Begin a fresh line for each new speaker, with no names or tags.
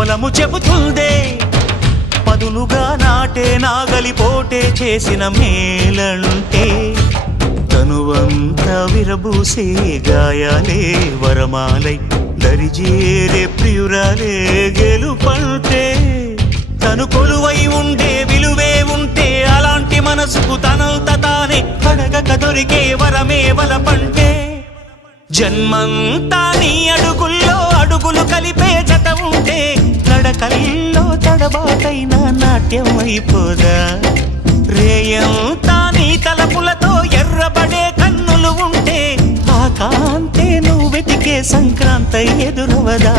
పొలము చెబుతుందే పదునుగా నాటే నాగలి పోటే చేసిన మేలంటే తనువంత విరబూసే గాయాలే వరమాలై దరిజేరే ప్రియురాలే గెలుపంటే తను కొలువై ఉండే విలువే ఉంటే అలాంటి మనసుకు తనంత తానే కడగక దొరికే వరమే వలపంటే జన్మంతా నీ అడుగుల్లో అడుగులు కలిపే కల్లో తడబాటైన నాట్యం అయిపోదా రేయం తాని తలపులతో ఎర్రబడే కన్నులు ఉంటే ఆ కాంతే నువ్వు వెతికే సంక్రాంతి ఎదురవదా